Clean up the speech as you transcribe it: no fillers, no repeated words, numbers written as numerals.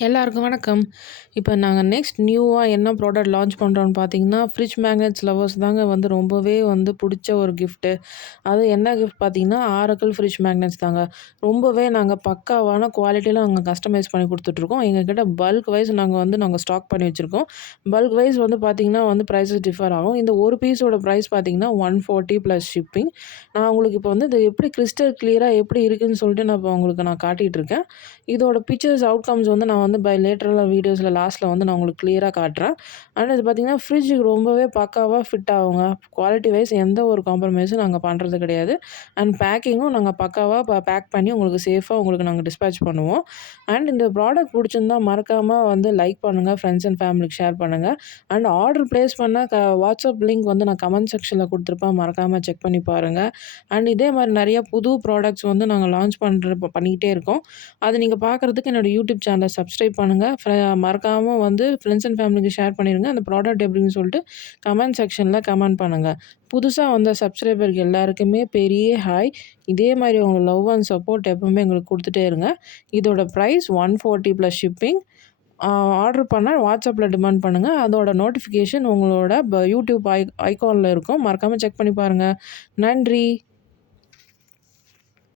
எல்லாருக்கும் வணக்கம். இப்ப நாங்க நெக்ஸ்ட் நியூவா என்ன ப்ராடக்ட் லான்ச் பண்றோம்னு பார்த்தீங்கன்னா, ஃப்ரிட்ஜ் மேக்னெட்ஸ் லவர்ஸ் தாங்க ரொம்பவே புடிச்ச ஒரு கிஃப்ட்டு. அது என்ன கிஃப்ட் பார்த்தீங்கன்னா, ஆரக்கிள் ஃப்ரிட்ஜ் மேக்னெட்ஸ் தாங்க. ரொம்பவே நாங்க பக்காவான குவாலிட்டில நாங்க கஸ்டமைஸ் பண்ணி குடுத்துட்ருக்கோம். எங்ககிட்ட பல்க் வைஸ் நாங்க ஸ்டாக் பண்ணி வச்சிருக்கோம். பல்க் வைஸ் பார்த்தீங்கன்னா பிரைஸஸ் டிஃபர் ஆகும். இந்த ஒரு பீஸோட பிரைஸ் பார்த்தீங்கன்னா, 140 ப்ளஸ் ஷிப்பிங். நான் உங்களுக்கு இப்போ இது எப்படி கிறிஸ்டல் கிளியரா எப்படி இருக்குன்னு சொல்லிட்டு நான் இப்போ உங்களுக்கு காட்டிட்டு இருக்கேன். இதோட பிக்சர்ஸ் அவுட்கம்ஸ் நான் பை லேட்டரலா வீடியோஸ்ல லாஸ்ட்ல நான் உங்களுக்கு கிளியரா காட்டுறேன். ஆனா இது பார்த்தீங்கன்னா, ஃப்ரிட்ஜுக்கு ரொம்பவே பக்காவா ஃபிட் ஆகுங்க. குவாலிட்டி வைஸ் எந்த ஒரு காம்ப்ரமைஸும் நாங்க பண்றது கிடையாது. அண்ட் பேக்கிங்கும் நாங்க பக்காவா பேக் பண்ணி உங்களுக்கு சேஃபா உங்களுக்கு நாங்க டிஸ்பேட்ச் பண்ணுவோம். அண்ட் இந்த ப்ராடக்ட் புடிச்சிருந்தா மறக்காம லைக் பண்ணுங்க. ஃப்ரெண்ட்ஸ் அண்ட் ஃபேமிலிக்கு ஷேர் பண்ணுங்க. அண்ட் ஆர்டர் பிளேஸ் பண்ண வாட்ஸ்அப் லிங்க் நான் கமெண்ட் செக்ஷன்ல குடுத்துருப்பேன். மறக்காம செக் பண்ணி பாருங்க. அண்ட் இதே மாரி நெறைய புது ப்ராடக்ட்ஸ் நாங்க லான்ச் பண்ணிக்கிட்டே இருக்கோம். அது நீங்க பார்க்கறதுக்கு என்னோட யூடியூப் சேனல சப்ஸ்கிரைப் பண்ணுங்க. மறக்காம ஃப்ரெண்ட்ஸ் அண்ட் ஃபேமிலிக்கு ஷேர் பண்ணிருங்க. அந்த ப்ராடக்ட் எப்படின்னு சொல்லிட்டு கமெண்ட் செக்ஷன்ல கமெண்ட் பண்ணுங்க. புதுசா வந்த சப்ஸ்கிரைபருக்கு எல்லாருக்குமே பெரிய ஹாய். இதே மாரி உங்க லவ் அண்ட் சப்போர்ட் எப்பவுமே எங்களுக்கு குடுத்துட்டே இருங்க. இதோட பிரைஸ் 140 ப்ளஸ் ஷிப்பிங். ஆர்டர் பண்ணா வாட்ஸ்அப்ல டிமாண்ட் பண்ணுங்க. அதோட நோட்டிஃபிகேஷன் உங்களோட யூடியூப் ஐகான்ல இருக்கும். மறக்காம செக் பண்ணி பாருங்க. நன்றி.